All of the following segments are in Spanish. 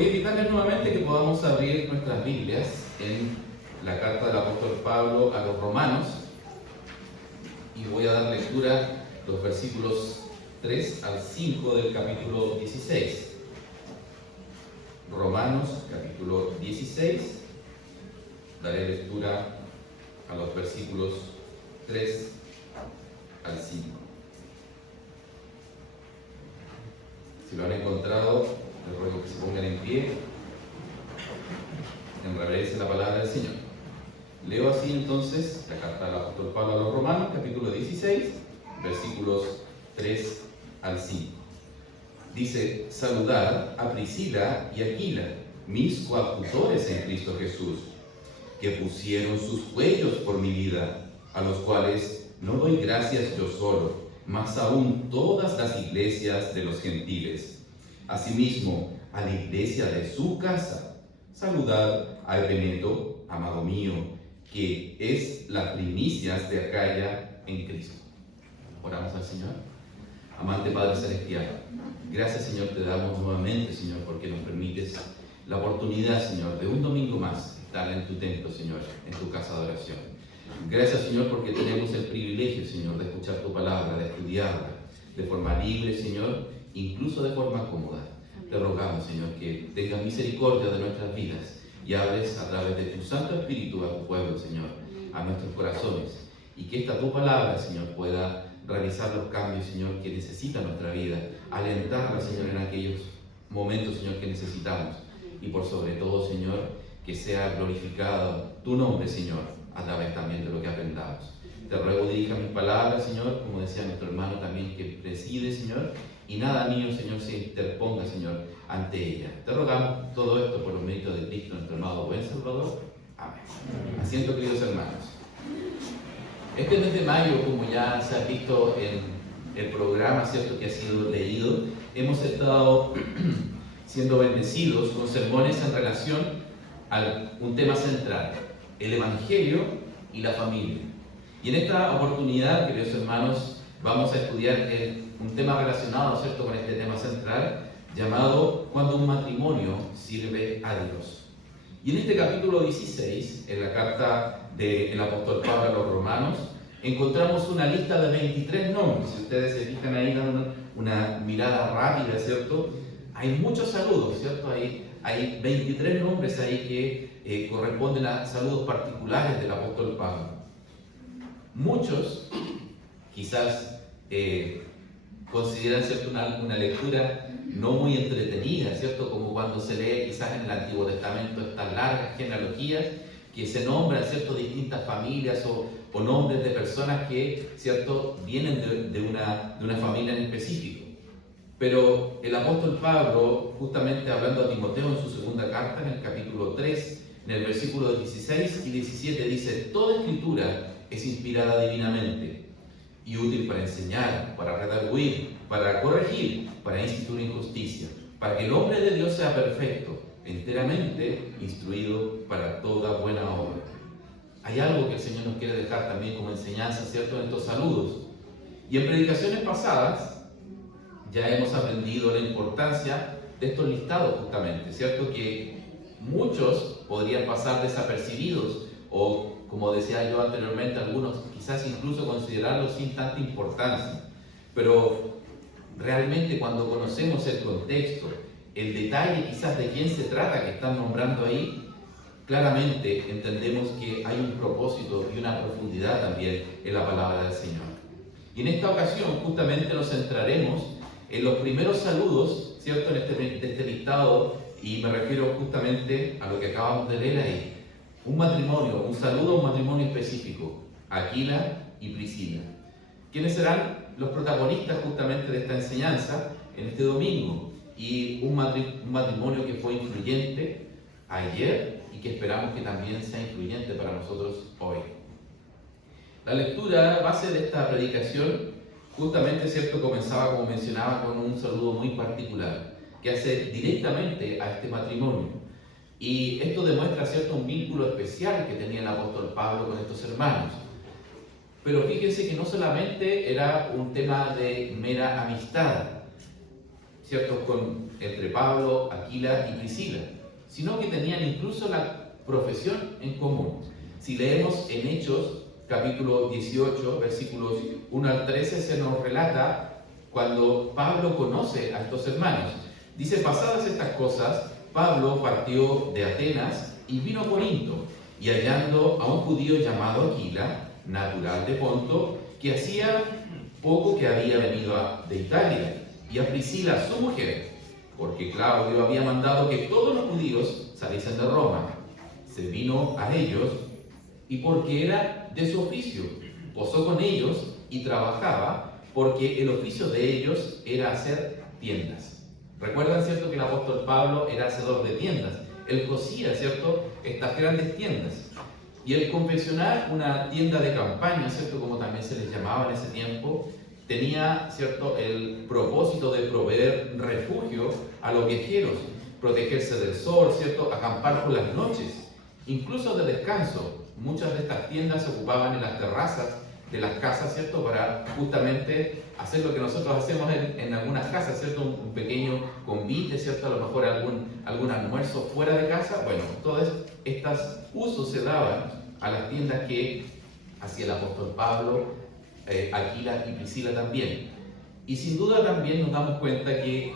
Voy a invitarles nuevamente que podamos abrir nuestras Biblias en la carta del apóstol Pablo a los Romanos y voy a dar lectura los versículos 3 al 5 del capítulo 16. Romanos capítulo 16, daré lectura a los versículos 3 al 5. Si lo han encontrado, les ruego que se pongan en pie en reverencia a la palabra del Señor. Leo así entonces la carta del apóstol Pablo a los Romanos, capítulo 16, versículos 3 al 5. Dice: saludad a Priscila y Aquila, mis coautores en Cristo Jesús, que pusieron sus cuellos por mi vida, a los cuales no doy gracias yo solo, mas aún todas las iglesias de los gentiles. Asimismo, a la iglesia de su casa, saludad a Epeneto, amado mío, que es las primicias de Acaya en Cristo. Oramos al Señor. Amante Padre Celestial, gracias, Señor, te damos nuevamente, Señor, porque nos permites la oportunidad, Señor, de un domingo más estar en tu templo, Señor, en tu casa de oración. Gracias, Señor, porque tenemos el privilegio, Señor, de escuchar tu palabra, de estudiarla de forma libre, Señor, incluso de forma cómoda. Te rogamos, Señor, que tengas misericordia de nuestras vidas y hables a través de tu Santo Espíritu a tu pueblo, Señor, a nuestros corazones, y que esta tu palabra, Señor, pueda realizar los cambios, Señor, que necesita nuestra vida, alentarla, Señor, en aquellos momentos, Señor, que necesitamos, y por sobre todo, Señor, que sea glorificado tu nombre, Señor, a través también de lo que aprendamos. Te ruego, dirija mis palabras, Señor, como decía nuestro hermano también, que preside, Señor, y nada mío, Señor, se interponga, Señor, ante ella. Te rogamos todo esto por los méritos de Cristo, nuestro amado buen Salvador. Amén. Asiento, queridos hermanos. Este mes de mayo, como ya se ha visto en el programa, ¿cierto?, que ha sido leído, hemos estado siendo bendecidos con sermones en relación a un tema central: el Evangelio y la familia. Y en esta oportunidad, queridos hermanos, vamos a estudiar un tema relacionado, ¿cierto?, con este tema central, llamado cuando un matrimonio sirve a Dios. Y en este capítulo 16, en la carta del apóstol Pablo a los Romanos, encontramos una lista de 23 nombres. Si ustedes se fijan ahí, dan una mirada rápida, ¿cierto? Hay muchos saludos, ¿cierto? Hay 23 nombres ahí que corresponden a saludos particulares del apóstol Pablo. Muchos quizás consideran, ¿cierto?, una lectura no muy entretenida, ¿cierto?, como cuando se lee quizás en el Antiguo Testamento estas largas genealogías que se nombran, ¿cierto?, distintas familias o nombres de personas que, ¿cierto?, vienen de una familia en específico. Pero el apóstol Pablo, justamente hablando a Timoteo en su segunda carta, en el capítulo 3, en el versículo 16 y 17, dice: toda escritura es inspirada divinamente y útil para enseñar, para redarguir, para corregir, para instituir en justicia, para que el hombre de Dios sea perfecto, enteramente instruido para toda buena obra. Hay algo que el Señor nos quiere dejar también como enseñanza, ¿cierto?, en estos saludos. Y en predicaciones pasadas ya hemos aprendido la importancia de estos listados, justamente, ¿cierto?, que muchos podrían pasar desapercibidos, o como decía yo anteriormente, algunos quizás incluso considerarlos sin tanta importancia. Pero realmente, cuando conocemos el contexto, el detalle quizás de quién se trata que están nombrando ahí, claramente entendemos que hay un propósito y una profundidad también en la palabra del Señor. Y en esta ocasión justamente nos centraremos en los primeros saludos, ¿cierto?, de este listado, y me refiero justamente a lo que acabamos de leer ahí. Un matrimonio, un saludo a un matrimonio específico: Aquila y Priscila. ¿Quiénes serán los protagonistas justamente de esta enseñanza en este domingo? Y un matrimonio que fue influyente ayer y que esperamos que también sea influyente para nosotros hoy. La lectura base de esta predicación justamente, ¿cierto?, comenzaba, como mencionaba, con un saludo muy particular que hace directamente a este matrimonio. Y esto demuestra, ¿cierto?, un vínculo especial que tenía el apóstol Pablo con estos hermanos. Pero fíjense que no solamente era un tema de mera amistad, ¿cierto?, entre Pablo, Aquila y Priscila, sino que tenían incluso la profesión en común. Si leemos en Hechos, capítulo 18, versículos 1 al 13, se nos relata cuando Pablo conoce a estos hermanos. Dice: pasadas estas cosas, Pablo partió de Atenas y vino a Corinto, y hallando a un judío llamado Aquila, natural de Ponto, que hacía poco que había venido de Italia, y a Priscila, su mujer, porque Claudio había mandado que todos los judíos saliesen de Roma. Se vino a ellos, y porque era de su oficio, posó con ellos y trabajaba, porque el oficio de ellos era hacer tiendas. Recuerdan, ¿cierto?, que el apóstol Pablo era hacedor de tiendas. Él cosía, ¿cierto?, estas grandes tiendas. Y el confeccionar una tienda de campaña, ¿cierto?, como también se les llamaba en ese tiempo, tenía, ¿cierto?, el propósito de proveer refugio a los viajeros, protegerse del sol, ¿cierto?, acampar por las noches, incluso de descanso. Muchas de estas tiendas se ocupaban en las terrazas de las casas, ¿cierto?, para justamente hacer lo que nosotros hacemos en algunas casas, ¿cierto?, un pequeño convite, ¿cierto?, a lo mejor algún almuerzo fuera de casa. Bueno, todos estos usos se daban a las tiendas que hacía el apóstol Pablo, Aquila y Priscila también. Y sin duda también nos damos cuenta que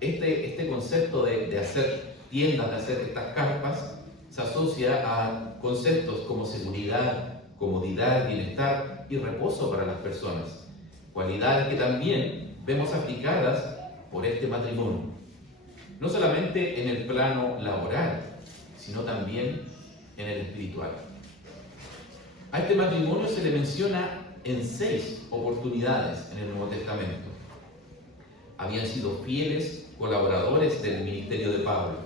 este concepto de hacer tiendas, de hacer estas carpas, se asocia a conceptos como seguridad, comodidad, bienestar y reposo para las personas. Cualidades que también vemos aplicadas por este matrimonio. No solamente en el plano laboral, sino también en el espiritual. A este matrimonio se le menciona en 6 oportunidades en el Nuevo Testamento. Habían sido fieles colaboradores del ministerio de Pablo.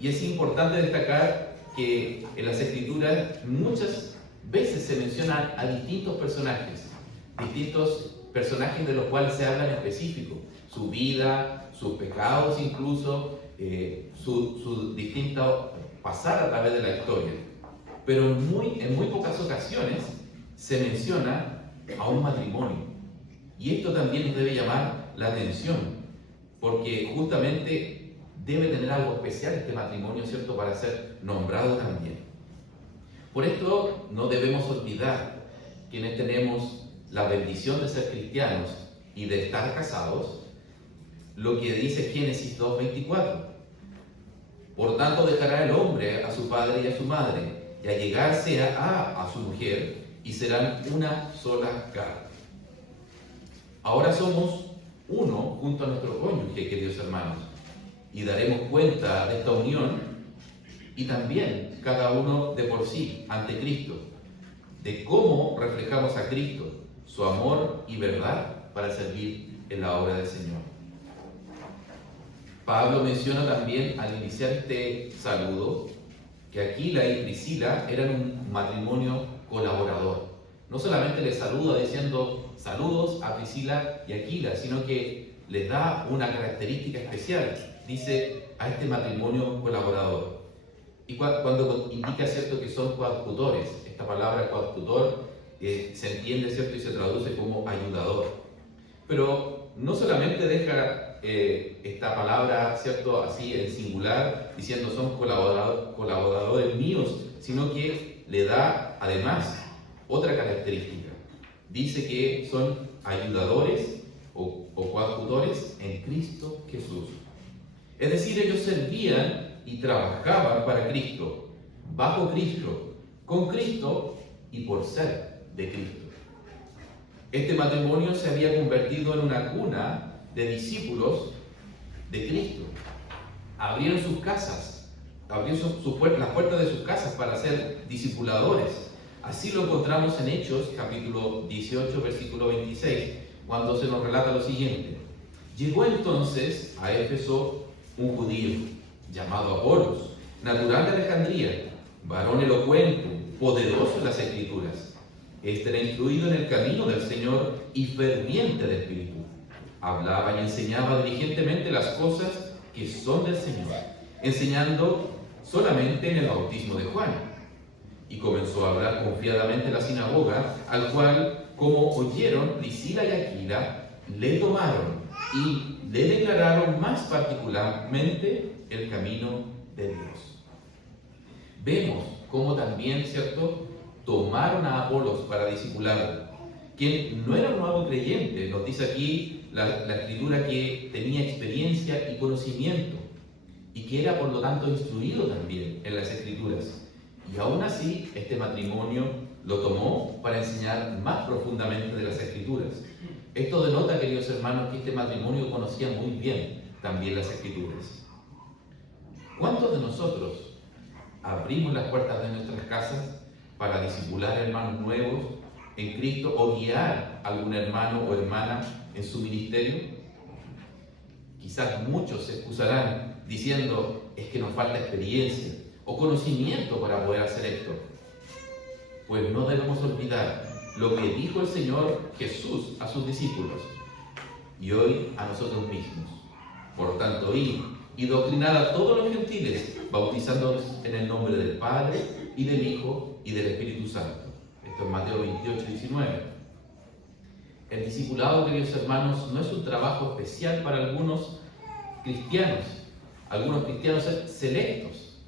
Y es importante destacar que en las Escrituras muchas veces se mencionan a distintos personajes de los cuales se habla en específico, su vida, sus pecados incluso, su distinto pasar a través de la historia. Pero en muy pocas ocasiones se menciona a un matrimonio. Y esto también nos debe llamar la atención, porque justamente debe tener algo especial este matrimonio, ¿cierto?, para ser nombrado también. Por esto no debemos olvidar quienes tenemos la bendición de ser cristianos y de estar casados, lo que dice Génesis 2:24. Por tanto dejará el hombre a su padre y a su madre, y allegarse a su mujer, y serán una sola carne. Ahora somos uno junto a nuestro cónyuge, queridos hermanos, y daremos cuenta de esta unión, y también cada uno de por sí ante Cristo, de cómo reflejamos a Cristo, su amor y verdad para servir en la obra del Señor. Pablo menciona también al iniciar este saludo que Aquila y Priscila eran un matrimonio colaborador. No solamente les saluda diciendo saludos a Priscila y Aquila, sino que les da una característica especial. Dice a este matrimonio colaborador. Y cuando indica, ¿cierto?, que son coadjutores, esta palabra coadjutor se entiende, ¿cierto?, y se traduce como ayudador. Pero no solamente deja esta palabra, ¿cierto?, así en singular, diciendo son colaboradores míos, sino que le da además otra característica. Dice que son ayudadores o coadjutores en Cristo Jesús. Es decir, ellos servían y trabajaban para Cristo, bajo Cristo, con Cristo y por ser de Cristo. Este matrimonio se había convertido en una cuna de discípulos de Cristo. Abrieron sus casas, abrieron las puertas de sus casas para ser discipuladores. Así lo encontramos en Hechos, capítulo 18, versículo 26, cuando se nos relata lo siguiente. Llegó entonces a Éfeso un judío, llamado Apolos, natural de Alejandría, varón elocuente, poderoso en las Escrituras. Este era instruido en el camino del Señor y ferviente de espíritu. Hablaba y enseñaba diligentemente las cosas que son del Señor, enseñando solamente en el bautismo de Juan. Y comenzó a hablar confiadamente en la sinagoga, al cual, como oyeron Priscila y Aquila, le tomaron y, le declararon más particularmente el camino de Dios. Vemos cómo también, ¿cierto?, tomaron a Apolos para discipularlo, quien no era un nuevo creyente. Nos dice aquí la Escritura que tenía experiencia y conocimiento, y que era por lo tanto instruido también en las Escrituras. Y aún así, este matrimonio lo tomó para enseñar más profundamente de las Escrituras. Esto denota, queridos hermanos, que este matrimonio conocía muy bien también las Escrituras. ¿Cuántos de nosotros abrimos las puertas de nuestras casas para discipular hermanos nuevos en Cristo o guiar a algún hermano o hermana en su ministerio? Quizás muchos se excusarán diciendo: es que nos falta experiencia o conocimiento para poder hacer esto. Pues no debemos olvidar lo que dijo el Señor Jesús a sus discípulos y hoy a nosotros mismos. Por tanto, id y doctrinad a todos los gentiles, bautizándolos en el nombre del Padre y del Hijo y del Espíritu Santo. Esto es Mateo 28, 19. El discipulado, queridos hermanos, no es un trabajo especial para algunos cristianos selectos,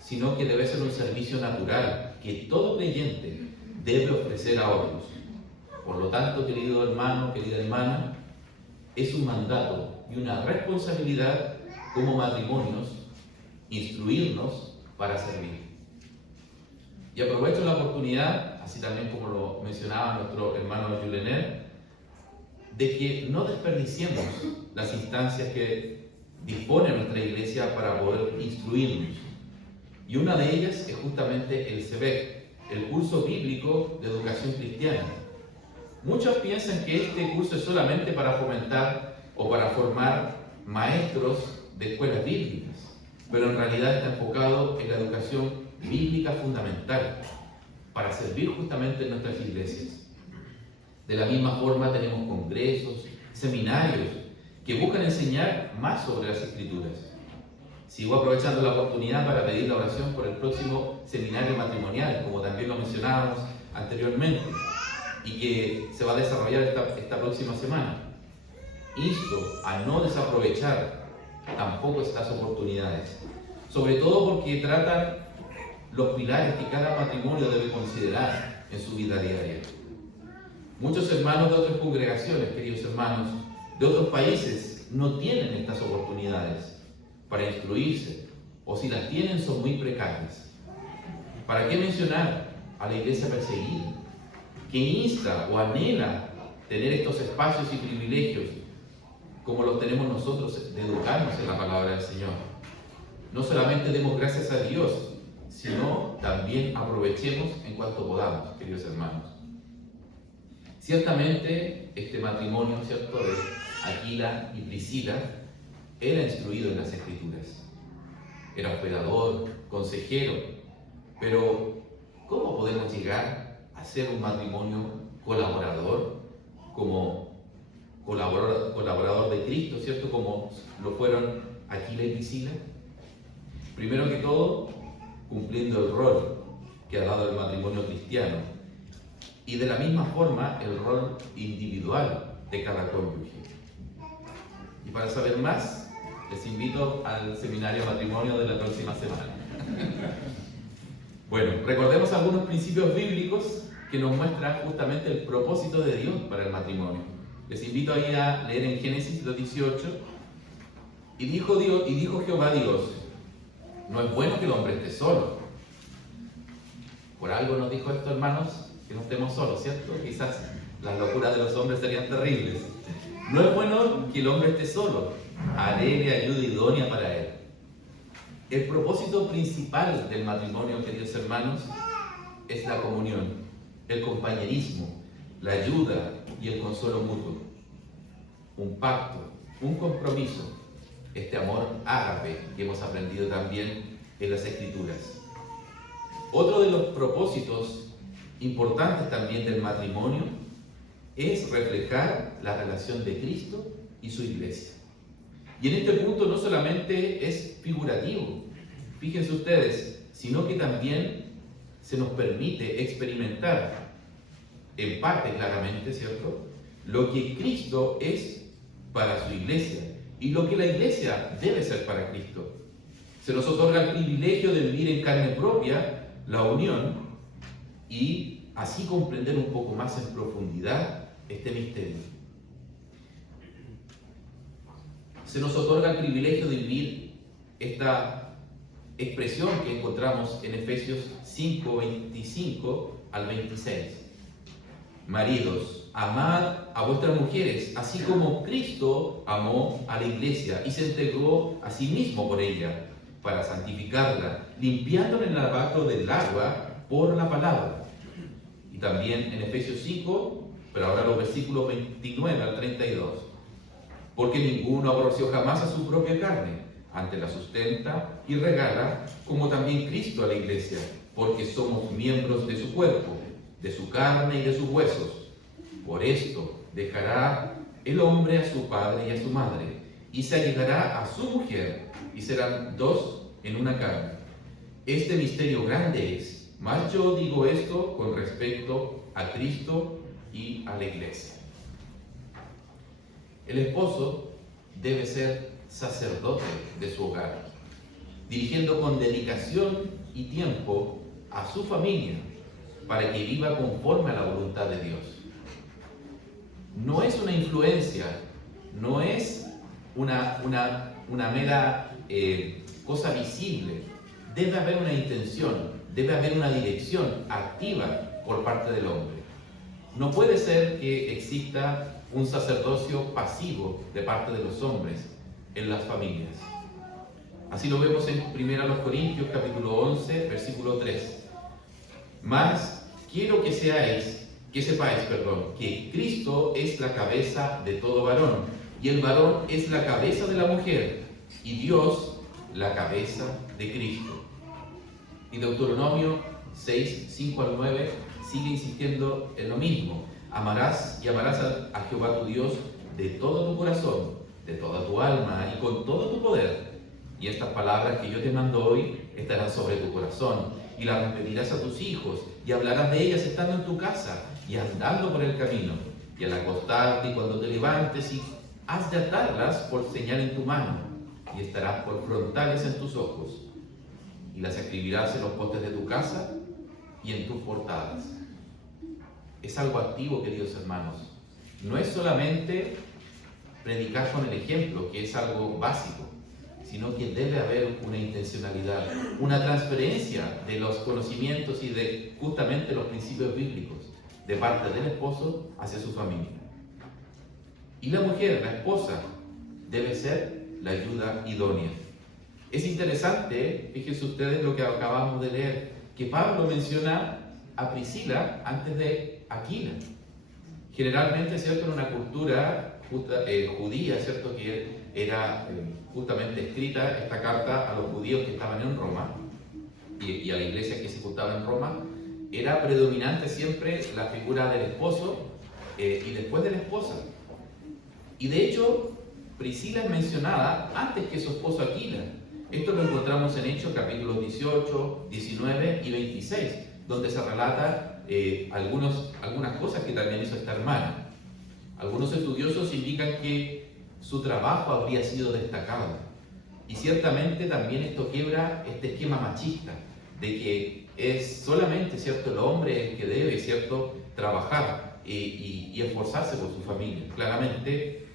sino que debe ser un servicio natural que todo creyente debe ofrecer a otros. Por lo tanto, querido hermano, querida hermana, es un mandato y una responsabilidad como matrimonios instruirnos para servir. Y aprovecho la oportunidad, así también como lo mencionaba nuestro hermano Julener, de que no desperdiciemos las instancias que dispone nuestra iglesia para poder instruirnos. Y una de ellas es justamente el CEBEC, el curso bíblico de educación cristiana. Muchos piensan que este curso es solamente para fomentar o para formar maestros de escuelas bíblicas, pero en realidad está enfocado en la educación bíblica fundamental para servir justamente en nuestras iglesias. De la misma forma tenemos congresos, seminarios que buscan enseñar más sobre las Escrituras. Sigo aprovechando la oportunidad para pedir la oración por el próximo seminario matrimonial, como también lo mencionábamos anteriormente, y que se va a desarrollar esta próxima semana. Insto a no desaprovechar tampoco estas oportunidades, sobre todo porque tratan los pilares que cada matrimonio debe considerar en su vida diaria. Muchos hermanos de otras congregaciones, queridos hermanos, de otros países, no tienen estas oportunidades para instruirse, o si las tienen son muy precarias. ¿Para qué mencionar a la iglesia perseguida, que insta o anhela tener estos espacios y privilegios como los tenemos nosotros de educarnos en la palabra del Señor? No solamente demos gracias a Dios, sino también aprovechemos en cuanto podamos, queridos hermanos. Ciertamente este matrimonio, ¿cierto?, de Aquila y Priscila era instruido en las Escrituras. Era hospedador, consejero, pero ¿cómo podemos llegar a ser un matrimonio colaborador, como colaborador de Cristo, ¿cierto?, como lo fueron Aquila y Priscila? Primero que todo, cumpliendo el rol que ha dado el matrimonio cristiano, y de la misma forma el rol individual de cada cónyuge. Y para saber más, les invito al seminario matrimonio de la próxima semana. Bueno, recordemos algunos principios bíblicos que nos muestran justamente el propósito de Dios para el matrimonio. Les invito ahí a leer en Génesis 18. Y dijo Jehová Dios: no es bueno que el hombre esté solo. Por algo nos dijo esto, hermanos, que no estemos solos, ¿cierto? Quizás las locuras de los hombres serían terribles. No es bueno que el hombre esté solo. Haréle ayuda idónea para él. El propósito principal del matrimonio, queridos hermanos, es la comunión, el compañerismo, la ayuda y el consuelo mutuo. Un pacto, un compromiso, este amor ágape que hemos aprendido también en las Escrituras. Otro de los propósitos importantes también del matrimonio es reflejar la relación de Cristo y su iglesia. Y en este punto no solamente es figurativo, fíjense ustedes, sino que también se nos permite experimentar, en parte claramente, ¿cierto?, lo que Cristo es para su iglesia y lo que la iglesia debe ser para Cristo. Se nos otorga el privilegio de vivir en carne propia la unión y así comprender un poco más en profundidad este misterio. Se nos otorga el privilegio de vivir esta expresión que encontramos en Efesios 5, 25 al 26. Maridos, amad a vuestras mujeres, así como Cristo amó a la iglesia y se entregó a sí mismo por ella, para santificarla, limpiándola en el lavacro del agua por la palabra. Y también en Efesios 5, pero ahora los versículos 29 al 32. Porque ninguno aborreció jamás a su propia carne, antes la sustenta y regala, como también Cristo a la iglesia, porque somos miembros de su cuerpo, de su carne y de sus huesos. Por esto dejará el hombre a su padre y a su madre, y se allegará a su mujer, y serán dos en una carne. Este misterio grande es, mas yo digo esto con respecto a Cristo y a la iglesia. El esposo debe ser sacerdote de su hogar, dirigiendo con dedicación y tiempo a su familia para que viva conforme a la voluntad de Dios. No es una influencia, no es una mera cosa visible. Debe haber una intención, debe haber una dirección activa por parte del hombre. No puede ser que exista un sacerdocio pasivo de parte de los hombres en las familias. Así lo vemos en 1 Corintios capítulo 11, versículo 3. Mas quiero que sepáis, que Cristo es la cabeza de todo varón, y el varón es la cabeza de la mujer, y Dios la cabeza de Cristo. Y Deuteronomio 6, 5 al 9 sigue insistiendo en lo mismo. Amarás a Jehová tu Dios de todo tu corazón, de toda tu alma y con todo tu poder. Y estas palabras que yo te mando hoy estarán sobre tu corazón, y las repetirás a tus hijos, y hablarás de ellas estando en tu casa y andando por el camino, y al acostarte y cuando te levantes, y has de atarlas por señal en tu mano, y estarás por frontales en tus ojos, y las escribirás en los postes de tu casa y en tus portadas. Es algo activo, queridos hermanos. No es solamente predicar con el ejemplo, que es algo básico, sino que debe haber una intencionalidad, una transferencia de los conocimientos y de justamente los principios bíblicos de parte del esposo hacia su familia. Y la mujer, la esposa, debe ser la ayuda idónea. Es interesante, fíjense ustedes lo que acabamos de leer, que Pablo menciona a Priscila antes de Aquila. Generalmente, ¿cierto?, en una cultura judía, ¿cierto?, que era justamente escrita esta carta a los judíos que estaban en Roma y a la iglesia que se juntaba en Roma, era predominante siempre la figura del esposo y después de la esposa. Y de hecho, Priscila es mencionada antes que su esposo Aquila. Esto lo encontramos en Hechos capítulos 18, 19 y 26, donde se relata algunas cosas que también hizo esta hermana. Algunos estudiosos indican que su trabajo habría sido destacado. Y ciertamente también esto quiebra este esquema machista, de que es solamente, ¿cierto?, el hombre el que debe, ¿cierto?, trabajar y esforzarse por su familia. Claramente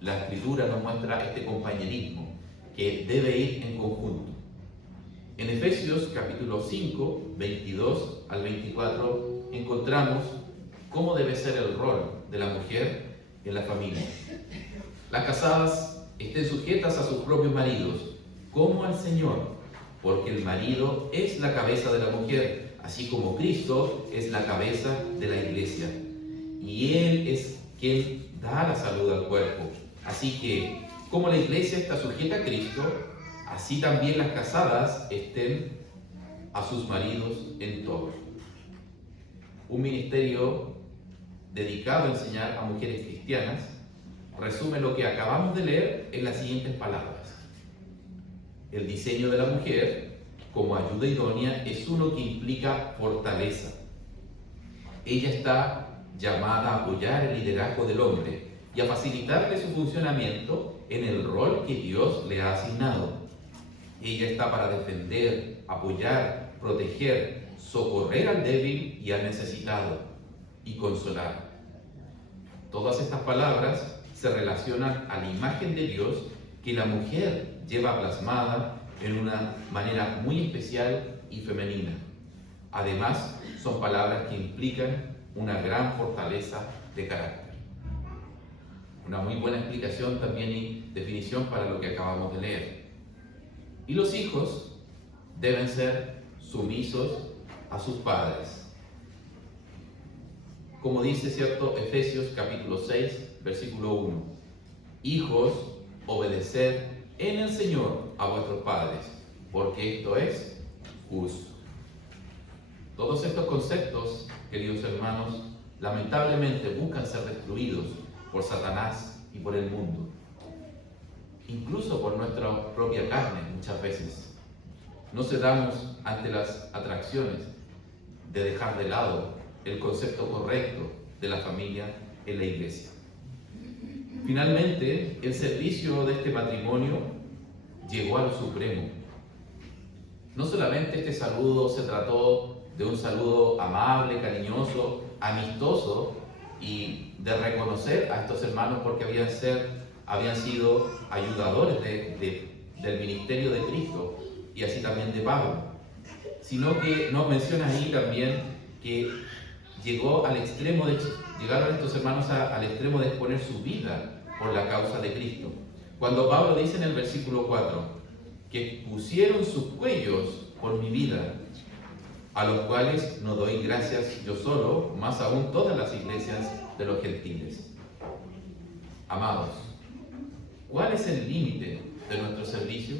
la Escritura nos muestra este compañerismo que debe ir en conjunto. En Efesios capítulo 5, 22 al 24 encontramos cómo debe ser el rol de la mujer en la familia. Las casadas estén sujetas a sus propios maridos, como al Señor, porque el marido es la cabeza de la mujer, así como Cristo es la cabeza de la iglesia. Y Él es quien da la salud al cuerpo. Así que, como la iglesia está sujeta a Cristo, así también las casadas estén a sus maridos en todo. Un ministerio dedicado a enseñar a mujeres cristianas resume lo que acabamos de leer en las siguientes palabras. El diseño de la mujer como ayuda idónea es uno que implica fortaleza. Ella está llamada a apoyar el liderazgo del hombre, y a facilitarle su funcionamiento en el rol que Dios le ha asignado. Ella está para defender, apoyar, proteger, socorrer al débil y al necesitado, y consolar. Todas estas palabras se relacionan a la imagen de Dios que la mujer lleva plasmada en una manera muy especial y femenina. Además, son palabras que implican una gran fortaleza de carácter. Una muy buena explicación también y definición para lo que acabamos de leer. Y los hijos deben ser sumisos a sus padres. Como dice, ¿cierto?, Efesios capítulo 6, versículo 1. Hijos, obedeced en el Señor a vuestros padres, porque esto es justo. Todos estos conceptos, queridos hermanos, lamentablemente buscan ser destruidos por Satanás y por el mundo, incluso por nuestra propia carne muchas veces. No cedamos ante las atracciones de dejar de lado el concepto correcto de la familia en la iglesia. Finalmente, el servicio de este matrimonio llegó a lo supremo. No solamente este saludo se trató de un saludo amable, cariñoso, amistoso y de reconocer a estos hermanos porque habían sido ayudadores del ministerio de Cristo y así también de Pablo, sino que nos menciona ahí también que llegaron estos hermanos al extremo de exponer su vida por la causa de Cristo. Cuando Pablo dice en el versículo 4 que pusieron sus cuellos por mi vida, a los cuales no doy gracias yo solo, más aún todas las iglesias de los gentiles. Amados, ¿cuál es el límite de nuestro servicio?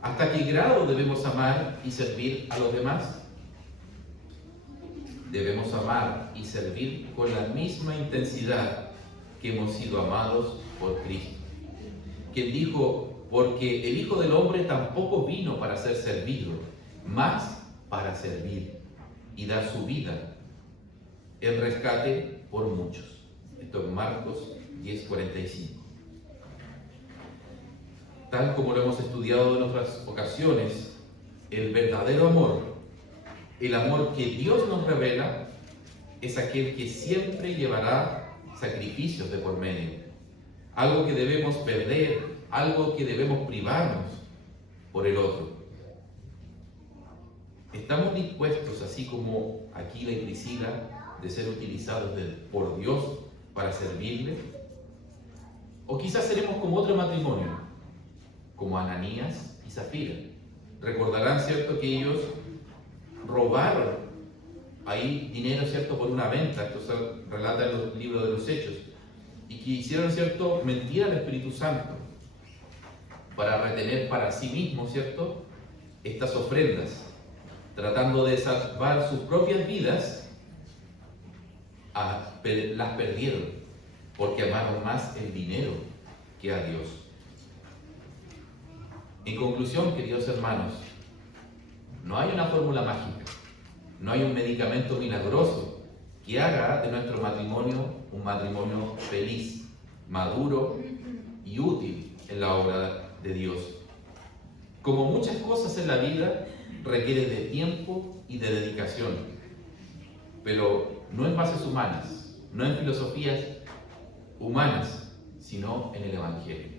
¿Hasta qué grado debemos amar y servir a los demás? Debemos amar y servir con la misma intensidad que hemos sido amados por Cristo, quien dijo: porque el Hijo del Hombre tampoco vino para ser servido, mas para servir y dar su vida en rescate por muchos. Esto es Marcos 10:45. Tal como lo hemos estudiado en otras ocasiones, el verdadero amor, el amor que Dios nos revela, es aquel que siempre llevará sacrificios de por medio. Algo que debemos perder, algo que debemos privarnos por el otro. ¿Estamos dispuestos, así como Aquila y Priscila, de ser utilizados por Dios para servirle? ¿O quizás seremos como otro matrimonio, como Ananías y Zafira? Recordarán, ¿cierto?, que ellos robaron ahí dinero, ¿cierto?, por una venta. Esto se relata en los libros de los Hechos. Y que hicieron, ¿cierto?, mentir al Espíritu Santo para retener para sí mismos, ¿cierto?, estas ofrendas, tratando de salvar sus propias vidas. Las perdieron porque amaron más el dinero que a Dios. En conclusión, queridos hermanos, no hay una fórmula mágica, no hay un medicamento milagroso que haga de nuestro matrimonio un matrimonio feliz, maduro y útil en la obra de Dios. Como muchas cosas en la vida, requiere de tiempo y de dedicación, pero no en bases humanas, no en filosofías humanas, sino en el Evangelio.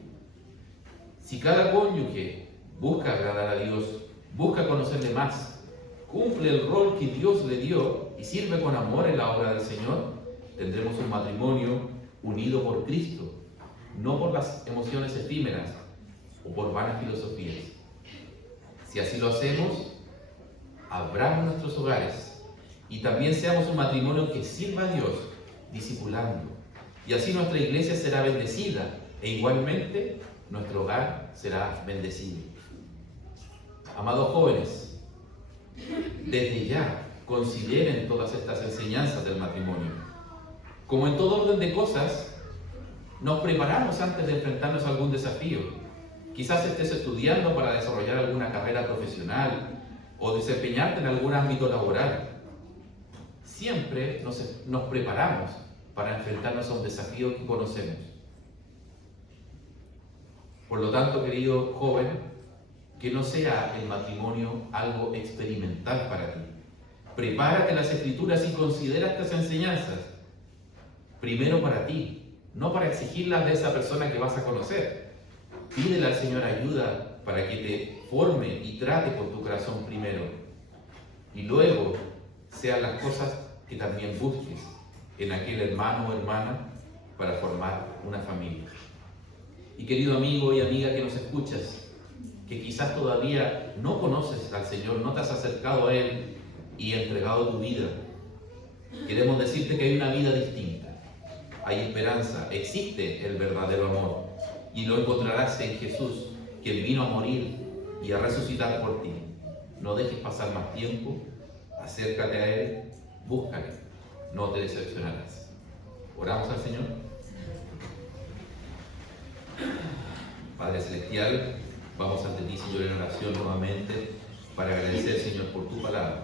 Si cada cónyuge busca agradar a Dios, busca conocerle más, cumple el rol que Dios le dio y sirve con amor en la obra del Señor, tendremos un matrimonio unido por Cristo, no por las emociones efímeras o por vanas filosofías. Si así lo hacemos, abramos nuestros hogares y también seamos un matrimonio que sirva a Dios, discipulando. Y así nuestra iglesia será bendecida e igualmente nuestro hogar será bendecido. Amados jóvenes, desde ya consideren todas estas enseñanzas del matrimonio. Como en todo orden de cosas, nos preparamos antes de enfrentarnos a algún desafío. Quizás estés estudiando para desarrollar alguna carrera profesional o desempeñarte en algún ámbito laboral. Siempre nos preparamos para enfrentarnos a un desafío que conocemos. Por lo tanto, querido joven, que no sea el matrimonio algo experimental para ti. Prepárate las Escrituras y considera estas enseñanzas. Primero para ti, no para exigirlas de esa persona que vas a conocer. Pídele al Señor ayuda para que te forme y trate con tu corazón primero. Y luego sean las cosas que también busques en aquel hermano o hermana para formar una familia. Y querido amigo y amiga que nos escuchas, que quizás todavía no conoces al Señor, no te has acercado a Él y entregado tu vida, queremos decirte que hay una vida distinta, hay esperanza, existe el verdadero amor y lo encontrarás en Jesús, quien vino a morir y a resucitar por ti. No dejes pasar más tiempo, acércate a Él, búscale, no te decepcionarás. Oramos al Señor. Padre Celestial, vamos ante ti, Señor, en oración nuevamente para agradecer, Señor, por tu palabra,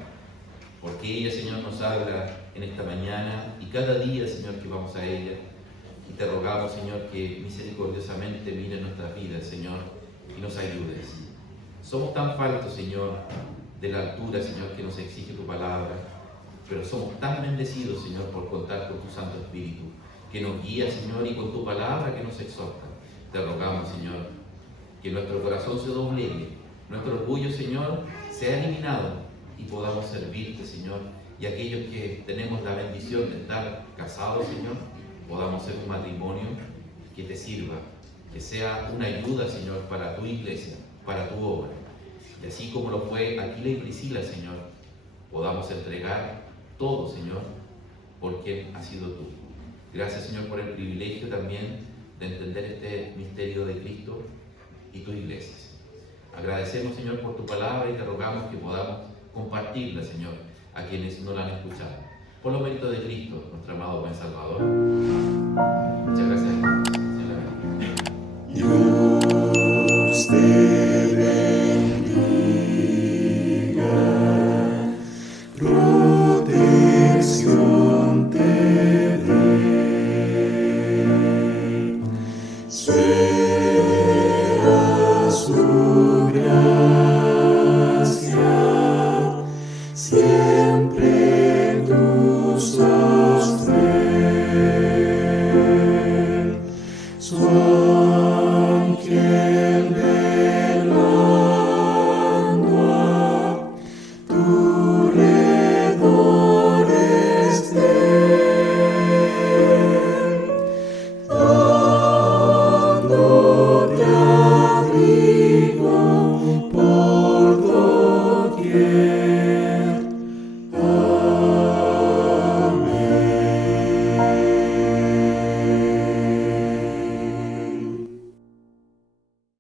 porque ella, Señor, nos habla en esta mañana y cada día, Señor, que vamos a ella. Y te rogamos, Señor, que misericordiosamente mire nuestras vidas, Señor, y nos ayudes. Somos tan faltos, Señor, de la altura, Señor, que nos exige tu palabra, pero somos tan bendecidos, Señor, por contar con tu Santo Espíritu, que nos guía, Señor, y con tu palabra que nos exhorta. Te rogamos, Señor, que nuestro corazón se doblegue, nuestro orgullo, Señor, sea eliminado y podamos servirte, Señor, y aquellos que tenemos la bendición de estar casados, Señor, podamos ser un matrimonio que te sirva, que sea una ayuda, Señor, para tu iglesia, para tu obra. Y así como lo fue Aquila y Priscila, Señor, podamos entregar todo, Señor, por quien has sido tú. Gracias, Señor, por el privilegio también de entender este misterio de Cristo y tu iglesia. Agradecemos, Señor, por tu palabra y te rogamos que podamos compartirla, Señor, a quienes no la han escuchado. Por los méritos de Cristo, nuestro amado buen Salvador. Muchas gracias.